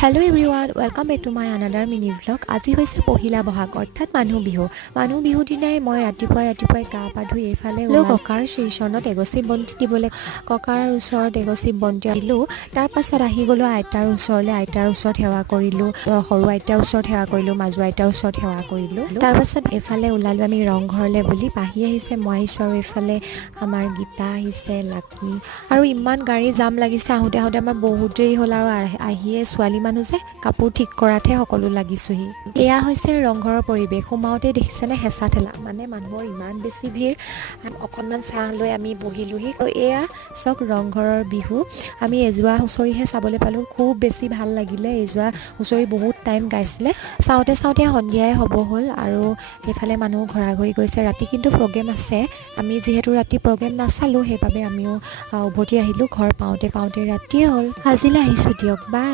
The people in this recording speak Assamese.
Hello everyone, welcome back to my another mini vlog. আজি হৈছে পহিলা বহাগ অৰ্থাৎ মানুহ বিহু দিনাই মই ৰাতিপুৱাই গা পা ধুই এইফালে ককাৰ শ্ৰীচৰণত এগছি বন্তি দিবলৈ ককাৰ ওচৰত এগছি বন্তি দিলোঁ। তাৰ পাছত আহি গ'লো আইতাৰ ওচৰত সেৱা কৰিলোঁ, সৰু আইতাৰ ওচৰত সেৱা কৰিলোঁ, মাজু আইতাৰ ওচৰত সেৱা কৰিলোঁ। তাৰ পাছত এফালে ওলালোঁ আমি ৰংঘৰলৈ বুলি। পাহি আহিছে, মই আহিছোঁ আৰু এইফালে আমাৰ গীতা আহিছে, লাকি আৰু ইমান গাড়ী জাম লাগিছে। আহোঁতে আমাৰ বহুত দেৰি হ'ল আৰু আহিয়ে ছোৱালী মানুহ যে কাপোৰ ঠিক কৰাতহে সকলো লাগিছোহি। এয়া হৈছে ৰংঘৰৰ পৰিৱেশ। সোমাওঁতে দেখিছেনে হেঁচা ঠেলা, মানে মানুহৰ ইমান বেছি ভিৰ। অকণমান চাহ লৈ আমি বহিলোহি। এয়া চাওক ৰংঘৰৰ বিহু। আমি এযোৱা হুঁচৰিহে চাবলৈ পালোঁ, খুব বেছি ভাল লাগিলে। এযোৱা হুঁচৰি বহুত টাইম গাইছিলে। চাওঁতে সন্ধিয়াই হ'ব হ'ল আৰু সেইফালে মানুহ ঘৰা-ঘৰি গৈছে। ৰাতি কিন্তু প্ৰগ্ৰেম আছে। আমি যিহেতু ৰাতি প্ৰগ্ৰেম নাচালোঁ, সেইবাবে আমিও উভতি আহিলোঁ। ঘৰ পাওঁতে ৰাতিয়ে হ'ল। আজিলৈ আহিছোঁ দিয়ক, বাই।